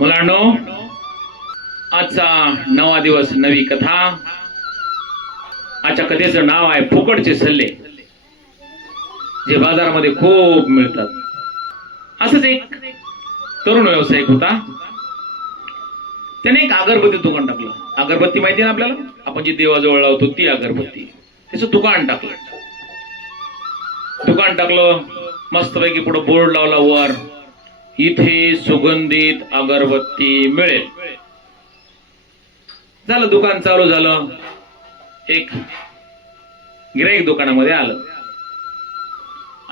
मुलांनो आजचा नवा दिवस नवी कथा. आजच्या कथेचं नाव आहे फुकटचे सल्ले जे बाजारामध्ये खूप मिळतात. असंच एक तरुण व्यावसायिक होता. त्याने एक अगरबत्ती दुकान टाकलं. अगरबत्ती माहिती ना आपल्याला? आपण जी देवाजवळ लावतो ती अगरबत्ती. त्याचं दुकान टाकलं. दुकान टाकलं मस्तपैकी पुढं बोर्ड लावला वर. इथे सुगंधित अगरबत्ती मिळेल. झालं दुकान चालू झालं. एक गिराईक दुकानामध्ये आलं.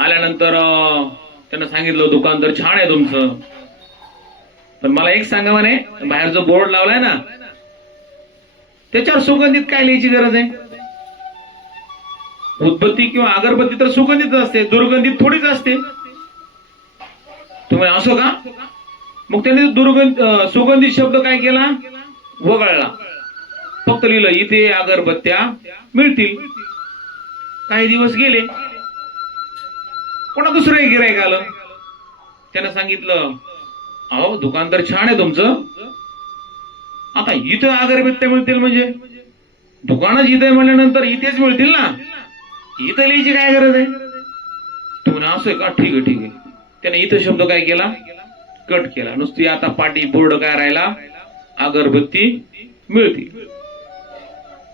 आल्यानंतर त्यांना सांगितलं दुकान तर छान आहे तुमचं. पण मला एक सांगा म्हणे बाहेर जो बोर्ड लावलाय ना त्याच्यावर सुगंधित काय लिहायची गरज आहे? उदबत्ती किंवा अगरबत्ती तर सुगंधित असते दुर्गंधित थोडीच असते. होय असो का? मग त्याने दुर्गंध सुगंधित शब्द काय केला? वगळला. फक्त लिहिलं इथे अगरबत्त्या मिळतील. काही दिवस गेले. कोणा दुसरं गिरायक आलं? त्यानं सांगितलं अहो दुकान तर छान आहे तुमचं. आता इथं अगरबत्त्या मिळतील म्हणजे? दुकानच इथे म्हणल्यानंतर इथेच मिळतील ना? इथं लिहायची काय गरज आहे? तुम्ही असं का? ठीक आहे ठीक आहे. त्याने इथं शब्द काय केला? कट केला. नुसती आता पाटी बोर्ड काय राहिला? अगरबत्ती मिळती.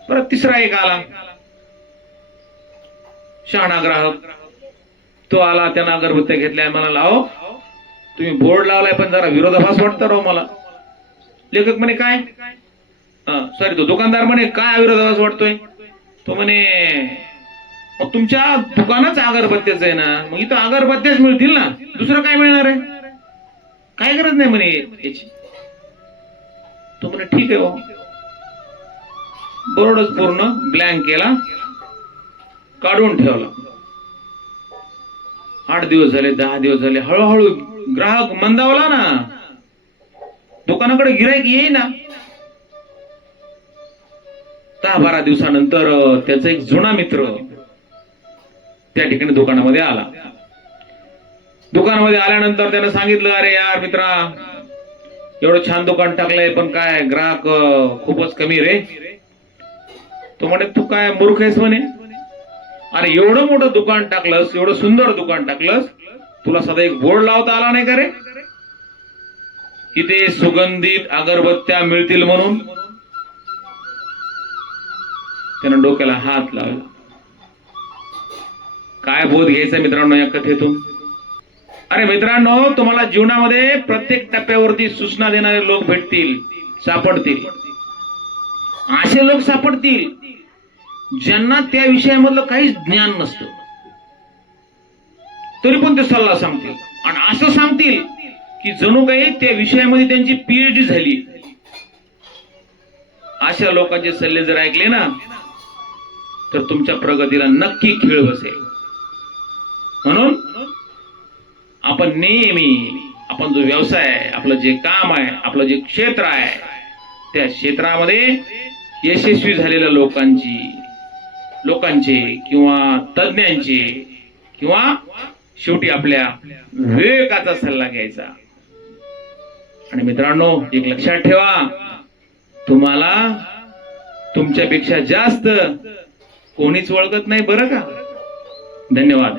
परत तिसरा एक आला. शहाणा ग्राहक. तो आला त्यानं अगरबत्त्या घेतल्या म्हणाला अहो तुम्ही बोर्ड लावलाय पण जरा विरोधाभास वाटतो राव मला. लेखक म्हणे काय? सॉरी तो दुकानदार म्हणे काय विरोधाभास वाटतोय? तो म्हणे मग तुमच्या दुकानाच अगरबत्त्याच आहे ना मग इथं अगरबत्त्याच मिळतील ना? दुसरं काय मिळणार आहे? काय गरज नाही म्हणे याची. तो म्हणे ठीक आहे हो. बोर्डच पूर्ण ब्लँक केला काढून ठेवला. आठ दिवस झाले दहा दिवस झाले हळूहळू ग्राहक मंदावला ना. दुकानाकडे गिरायक येईना. दहा बारा दिवसानंतर त्याचा एक जुना मित्र त्या ठिकाणी दुकानामध्ये आला. दुकानामध्ये आल्यानंतर त्यानं सांगितलं अरे यार मित्रा एवढं छान दुकान टाकलंय पण काय ग्राहक खूपच कमी रे. तो म्हणे तू काय मूर्ख आहेस म्हणे? अरे एवढं मोठं दुकान टाकलंस एवढं सुंदर दुकान टाकलंस तुला सदा एक बोर्ड लावता आला नाही का रे? इथे सुगंधित अगरबत्त्या मिळतील म्हणून. त्यानं डोक्याला हात लावला. काय बोध घ्यायचा मित्रांनो या कथेतून? अरे मित्रांनो तुम्हाला जीवनामध्ये प्रत्येक टप्प्यावरती सूचना देणारे लोक भेटतील सापडतील. असे लोक सापडतील ज्यांना त्या विषयामधलं काहीच ज्ञान नसतं. तरी पण ते सल्ला सांगतील. आणि असं सांगतील की जणू काही त्या विषयामध्ये त्यांची पीएचडी झाली. अशा लोकांचे सल्ले जर ऐकले ना तर तुमच्या प्रगतीला नक्की खीळ बसेल. म्हणून आपण नेहमी आपण जो व्यवसाय आहे आपलं जे काम आहे आपलं जे क्षेत्र आहे त्या क्षेत्रामध्ये यशस्वी झालेल्या लोकांची लोकांचे किंवा तज्ज्ञांचे किंवा शेवटी आपल्या विवेकाचा सल्ला घ्यायचा. आणि मित्रांनो एक लक्षात ठेवा तुम्हाला तुमच्यापेक्षा जास्त कोणीच ओळखत नाही बरं का? धन्यवाद.